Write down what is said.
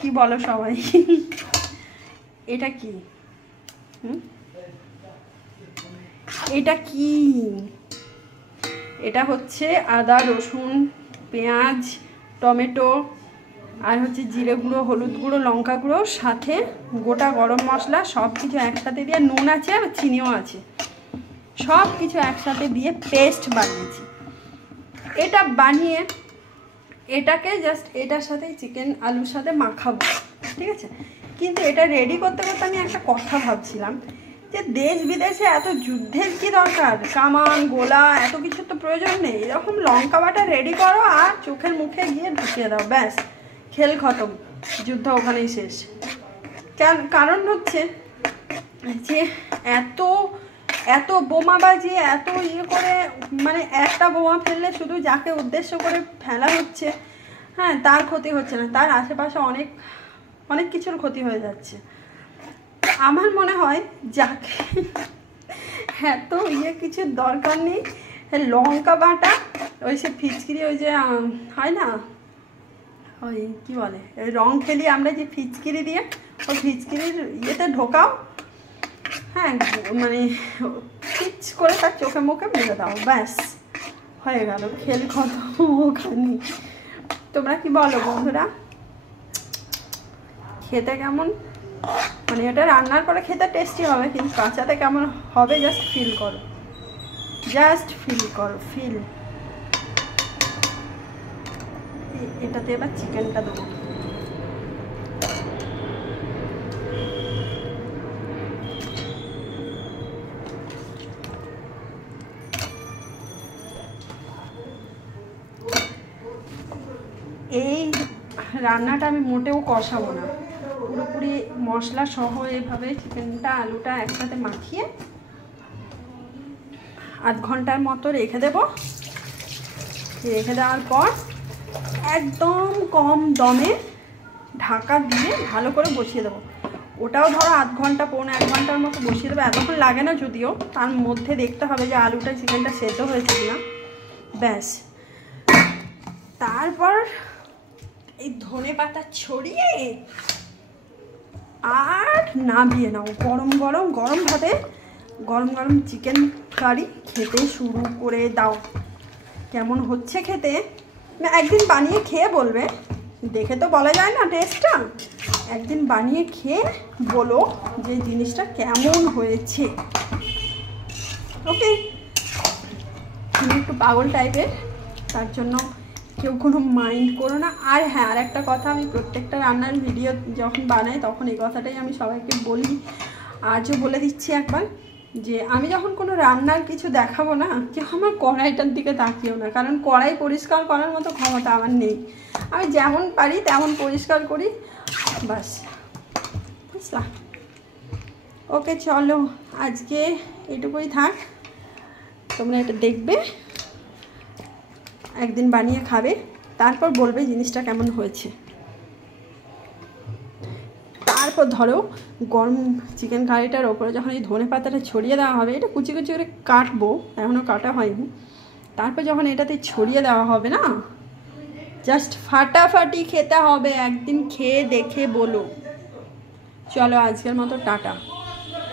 কি বলো সবাই? এটা কি? এটা কি? এটা হচ্ছে আদা, রসুন, পেঁয়াজ, টমেটো আর হচ্ছে জিরে গুঁড়ো, হলুদ গুঁড়ো, লঙ্কা গুঁড়ো, সাথে গোটা গরম মশলা, সব কিছু একসাথে দিয়ে, নুন আছে আর চিনিও আছে, সব কিছু একসাথে দিয়ে পেস্ট বানিয়েছি। এটা বানিয়ে এটাকে জাস্ট এটার সাথে চিকেন আলুর সাথে মাখাবো, ঠিক আছে? কিন্তু এটা রেডি করতে করতে আমি একটা কথা ভাবছিলাম যে দেশ বিদেশে এত যুদ্ধের কি দরকার? কামান, গোলা, এত কিছু তো প্রয়োজন নেই। এরকম লঙ্কা বাটা রেডি করো আর চোখের মুখে গিয়ে ঢুকিয়ে দাও, ব্যাস, খেল খতম, যুদ্ধ ওখানেই শেষ। কারণ হচ্ছে যে এত এত বোমাবাজি, এত ইয়ে করে, মানে একটা বোমা ফেললে শুধু যাকে উদ্দেশ্য করে ফেলা হচ্ছে, হ্যাঁ, তার ক্ষতি হচ্ছে না, তার আশেপাশে অনেক অনেক কিছুর ক্ষতি হয়ে যাচ্ছে। আমার মনে হয় যাকে এত ইয়ে কিছুর দরকার নেই, লঙ্কা বাটা, ওই সে ফিচকিরি, ওই যে হয় না, ওই কী বলে, ওই রং খেলি আমরা যে ফিচকিরি দিয়ে, ওই ফিচকিরির ইয়েতে ঢোকাও, হ্যাঁ, মানে পিচ করে তার চোখে মুখে মেরে দাও, ব্যাস হয়ে গেল, খেল খতম ওখানে। তোমরা কি বলো বন্ধুরা? খেতে কেমন? মানে এটা রান্নার পরে খেতে টেস্টি হবে, কিন্তু কাঁচাতে কেমন হবে জাস্ট ফিল করো, জাস্ট ফিল করো, ফিল। এটাতে এবার চিকেনটা দেবো। এই রান্নাটা আমি মোটেও কষাবো না, পুরোপুরি মশলা সহ এইভাবে চিকেনটা আলুটা একসাথে মাখিয়ে আধ ঘন্টার মতো রেখে দেব। রেখে দেওয়ার পর একদম কম দমে ঢাকা দিয়ে ভালো করে বসিয়ে দেবো। ওটাও ধরো আধ ঘন্টা, পৌনে 1 ঘন্টার মতো বসিয়ে দেবো, এতক্ষণ লাগে না যদিও, তার মধ্যে দেখতে হবে যে আলুটা চিকেনটা সেদ্ধ হয়েছে কিনা, ব্যাস। তারপর এই ধনে পাতা ছড়িয়ে আর নামিয়ে নাও, গরম গরম গরম ভাতে গরম গরম চিকেন কারি খেতে শুরু করে দাও। কেমন হচ্ছে খেতে একদিন বানিয়ে খেয়ে বলবে, দেখে তো বলা যায় না টেস্টটা, একদিন বানিয়ে খেয়ে বলো যে জিনিসটা কেমন হয়েছে। ওকে, তুমি একটু পাগল টাইপের, তার জন্য কেউ কোনো মাইন্ড করো না। আর হ্যাঁ, আর একটা কথা, আমি প্রত্যেকটা রান্নার ভিডিও যখন বানাই তখন এই কথাটাই আমি সবাইকে বলি, আজও বলে দিচ্ছি একবার, যে আমি যখন কোনো রান্নার কিছু দেখাবো না, কেউ আমার কড়াইটার দিকে তাকিও না, কারণ কড়াই পরিষ্কার করার মতো ক্ষমতা আমার নেই। আমি যেমন পারি তেমন পরিষ্কার করি, বাস, বুঝলা? ওকে, চলো আজকে এটুকুই থাক। তোমরা এটা দেখবে, একদিন বানিয়ে খাবে, তারপর বলবে জিনিসটা কেমন হয়েছে। তারপর ধরো গরম চিকেন কারিটার ওপরে যখন এই ধনে পাতাটা ছড়িয়ে দেওয়া হবে, এটা কুচি কুচি করে কাটবো, এখনও কাটা হয়নি, তারপর যখন এটাতে ছড়িয়ে দেওয়া হবে না, জাস্ট ফাটাফাটি খেতে হবে। একদিন খেয়ে দেখে বলো। চলো আজকের মতো টাটা।